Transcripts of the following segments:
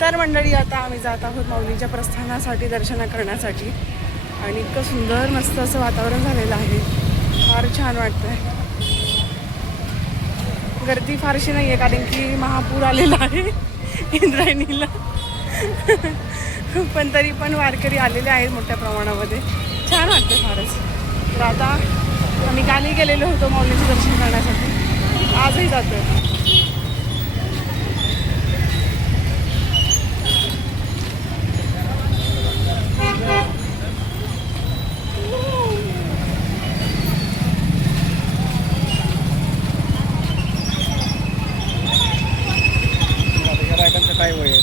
तर मंडळी आता आम्ही जात आहोत माऊलींच्या प्रस्थानासाठी, दर्शन करण्यासाठी. आणि इतकं सुंदर मस्त असं वातावरण झालेलं आहे, फार छान वाटतं आहे. गर्दी फारशी नाही आहे कारण की महापूर आलेला आहे इंद्रायणीला. पण तरी पण वारकरी आलेले आहेत मोठ्या प्रमाणामध्ये, छान वाटतं फारच. तर आता आम्ही कालही गेलेलो होतो माऊलींचं दर्शन करण्यासाठी, आजही जातो. काय होय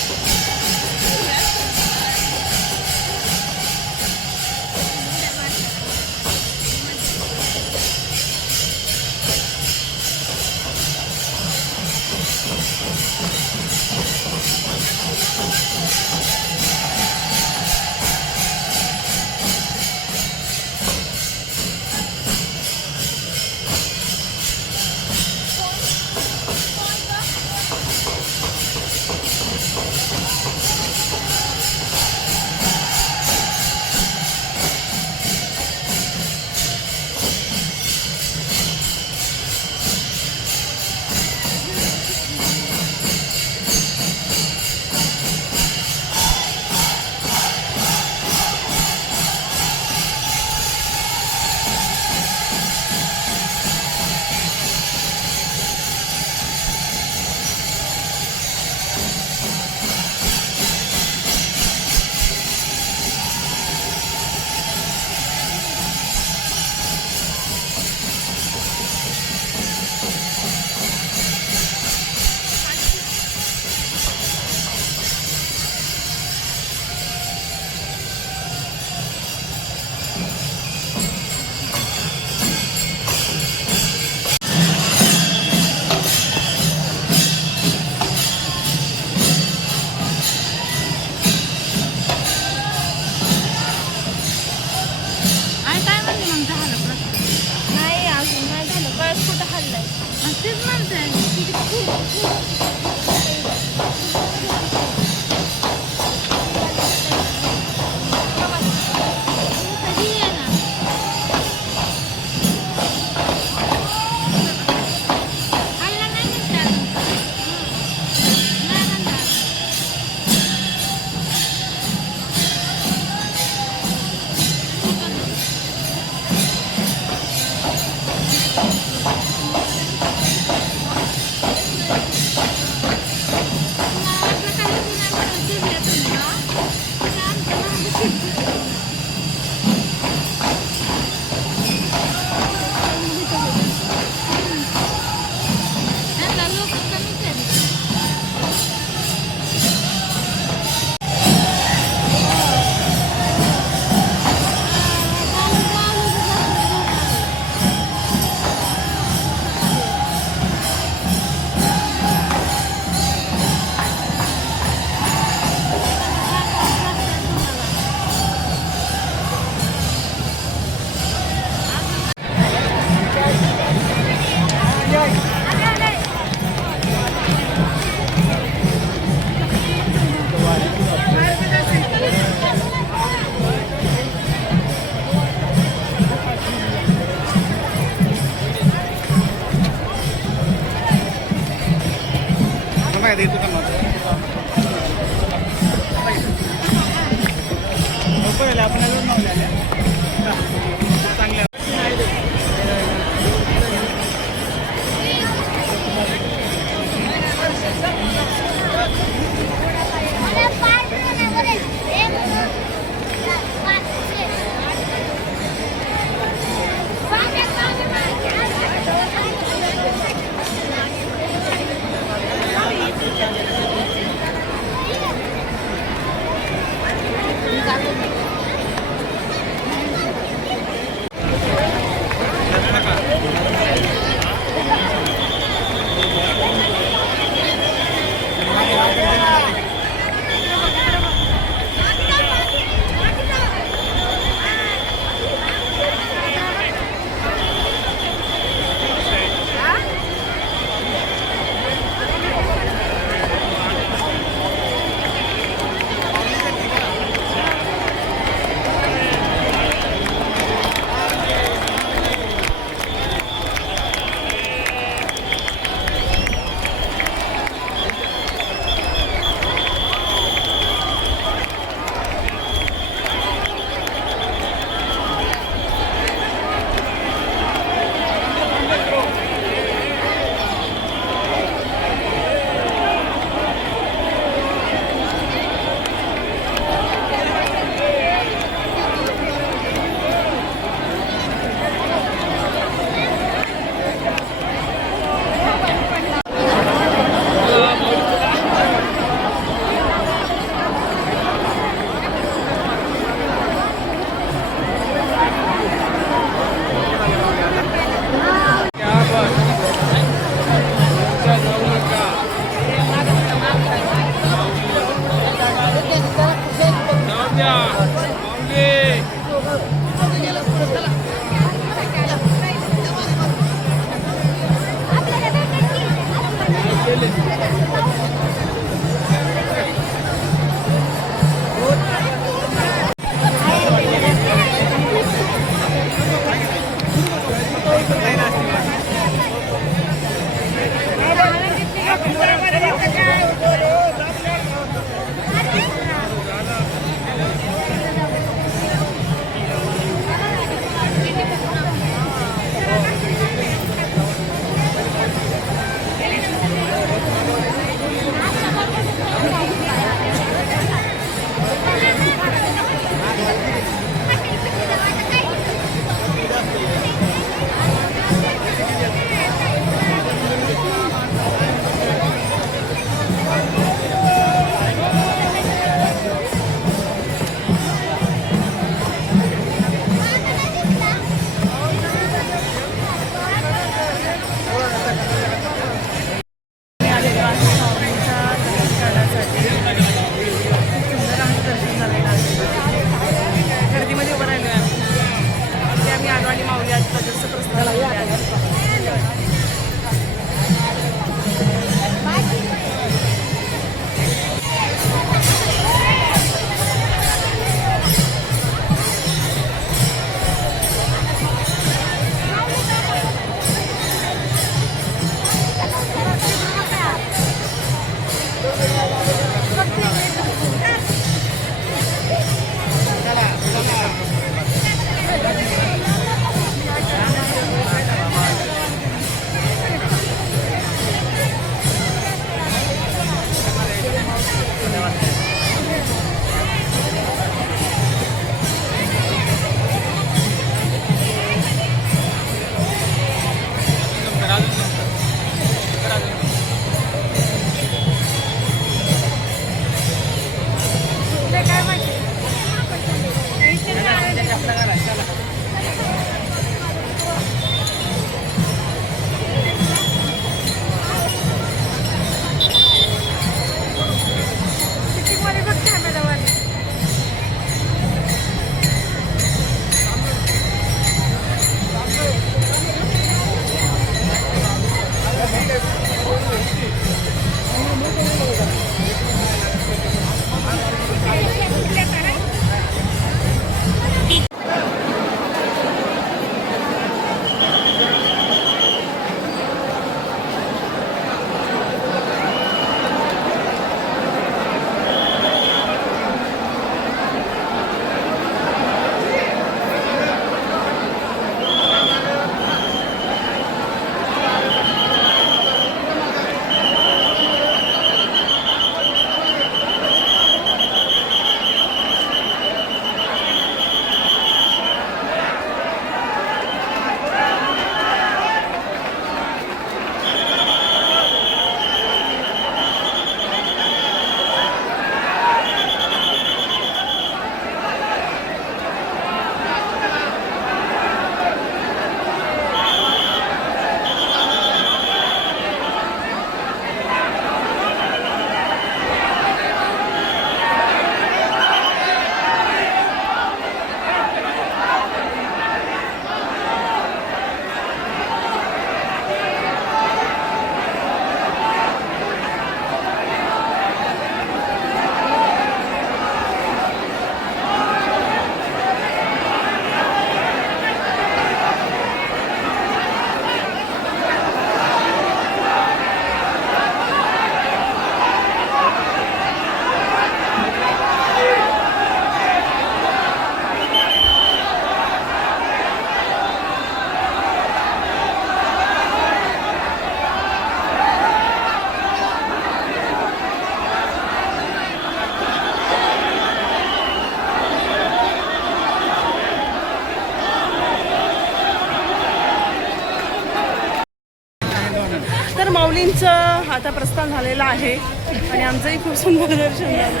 माऊलींचं आता प्रस्थान झालेलं आहे आणि आमचंही खूप सुंदर दर्शन झालं,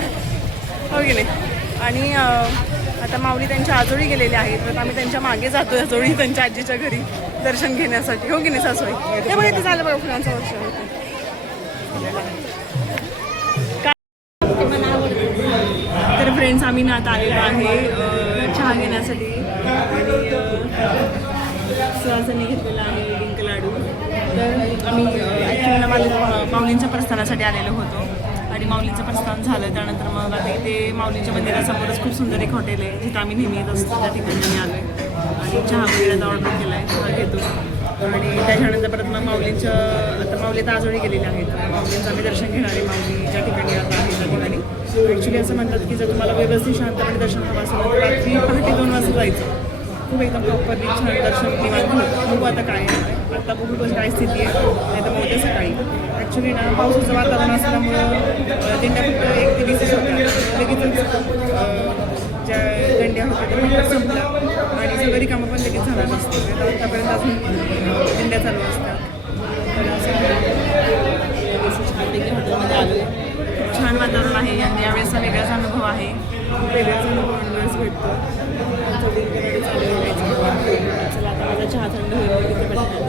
हो की नाही. आणि आता माऊली त्यांच्या आजोळी गेलेले आहेत, तर आम्ही त्यांच्या मागे जातो आजोळी त्यांच्या आजीच्या घरी दर्शन घेण्यासाठी, हो की नाही सासूबाई. हे बघा, ते झालं बघा फुलांचं वर्ष. तर फ्रेंड्स, आम्ही ना आता आलेलो आहे चहा घेण्यासाठी आणि सुहासांनी घेतलेला आहे डिंक लाडू. तर आम्ही ॲक्च्युली ना माऊलींच्या प्रस्थानासाठी आलेलो होतो आणि माऊलींचं प्रस्थान झालं. त्यानंतर मग आता इथे माऊलींच्या मंदिरासमोरच खूप सुंदर एक हॉटेल आहे जिथं आम्ही नेहमी येत असतो, त्या ठिकाणी आम्ही आलो आहे आणि चहा वगैरेचा ऑर्डर केला आहे, चहा घेतो. आणि त्याच्यानंतर परत मग माऊलींच्या आता माऊली आता आजोळी गेलेले आहेत, माऊलींचं आम्ही दर्शन घेणार आहे. माऊली ज्या ठिकाणी आता आहे त्या ठिकाणी ॲक्च्युली असं म्हणतात की जर तुम्हाला व्यवस्थित शांतपणे दर्शन हवं असेल तर रात्री पहाटे 2 वाजता जायचं. खूप एकदम प्रॉपरली छान दर्शन निवांत होतं. बघू आता काय आहे, आता बघू कसं काय स्थिती आहे, नाही तर मग उद्या सकाळी. ॲक्च्युली ना पावसाचं वातावरण असल्यामुळं दिंड्या फक्त 1 ते 20 होत्या, लगेचच ज्या दिंड्या होत्या त्या फक्त संपल्या आणि सगळी कामं पण लगेच झालं नसतं. तर आतापर्यंत अजून दिंड्या चालू असतात. तर असं छानपैकी हॉटेलमध्ये आलो आहे. खूप छान वातावरण आहे आणि यावेळेसचा वेगळाच अनुभव आहे, खूप वेगळाच अनुभव अनुभवास भेटतो. चला आता माझा चहा थंड होईल तिथे बसणार.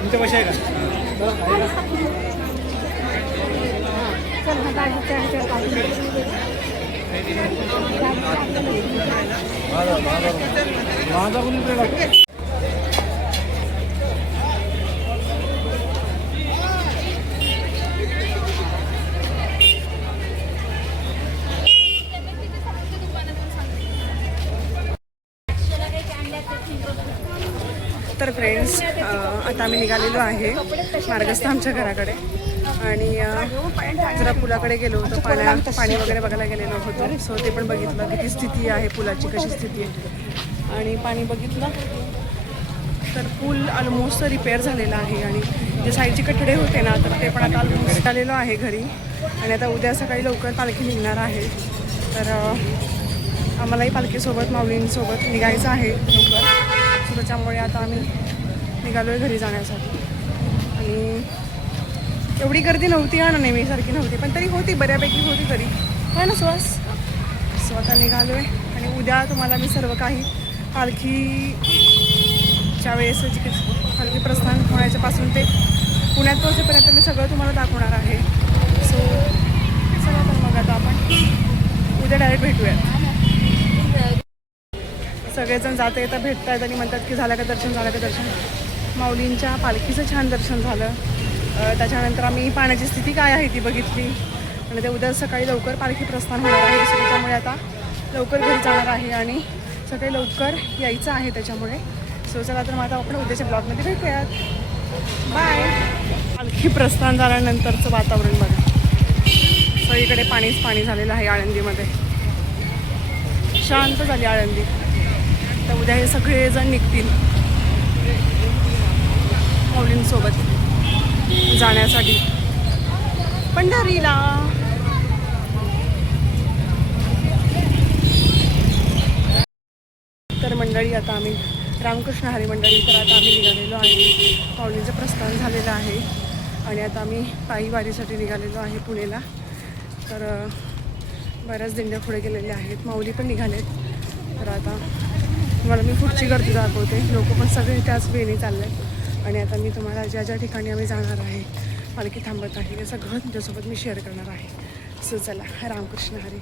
तुमच्या पैसे आहे का? माझा कोणी प्लेट तर फ्रेंड्स, आता आम्ही निघालेलो आहे मार्गस्थ आमच्या घराकडे आणि जरा पुलाकडे गेलो होतो, पाणी वगैरे बघायला गेलेलो होतो. सो ते पण बघितलं किती स्थिती आहे पुलाची, कशी स्थिती आहे. आणि पाणी बघितलं तर पूल ऑलमोस्ट रिपेअर झालेला आहे आणि जे साईडचे कठडे होते ना, तर ते पण आता ऑलमोस्ट आलेलो आहे घरी. आणि आता उद्या सकाळी लवकर पालखी निघणार आहे, तर आम्हालाही पालखीसोबत माऊलींसोबत निघायचं आहे लवकर. सो त्याच्यामुळे आता आम्ही निघालो आहे घरी जाण्यासाठी. आणि एवढी गर्दी नव्हती हा ना, नेहमीसारखी नव्हती, पण तरी होती, बऱ्यापैकी होती तरी, आहे ना सुहास. सो आता निघालो आहे आणि उद्या तुम्हाला मी सर्व काही पालखीच्या वेळेस पालखी प्रस्थान होण्याच्यापासून ते पुण्यात पोहोचेपर्यंत मी सगळं तुम्हाला दाखवणार आहे. सो चला तर मग आता आपण उद्या डायरेक्ट भेटूयात. सगळेजण जाता येता भेटत आहेत आणि म्हणतात की झालं का दर्शन, झालं का दर्शन. माऊलींच्या पालखीचं छान दर्शन झालं. त्याच्यानंतर आम्ही पाण्याची स्थिती काय आहे ती बघितली आणि ते उद्या सकाळी लवकर पालखी प्रस्थान होणार आहे. सो त्याच्यामुळे आता लवकर घरी जाणार आहे आणि सकाळी लवकर यायचं आहे त्याच्यामुळे. सो चला तर मग आता आपण उद्याच्या ब्लॉगमध्ये भेटूयात. बाय. पालखी प्रस्थान झाल्यानंतरचं वातावरण बघा, सगळीकडे पाणीच पाणी झालेलं आहे आळंदीमध्ये. शांत झाली आळंदी. तर उद्या हे सगळेजण निघतील माऊलींसोबत जाण्यासाठी पंढरीला. तर मंडळी, आता आम्ही रामकृष्ण हरी मंडळी, तर आता आम्ही निघालेलो आहे. माऊलींचं प्रस्थान झालेलं आहे आणि आता आम्ही पायी वारीसाठी निघालेलो आहे पुणेला. तर बऱ्याच दिंड्या पुढे गेलेल्या आहेत, माऊली पण निघालेत. तर आता तुम्हाला मी पुढची गर्दी दाखवते. लोक पण सगळे त्याच वेळी चालले आहेत आणि आता मी तुम्हाला ज्या ज्या ठिकाणी आम्ही जाणार आहे, पालखी थांबत आहे, हे सगळं तुमच्यासोबत मी शेअर करणार आहे. सो चला, रामकृष्ण हरी.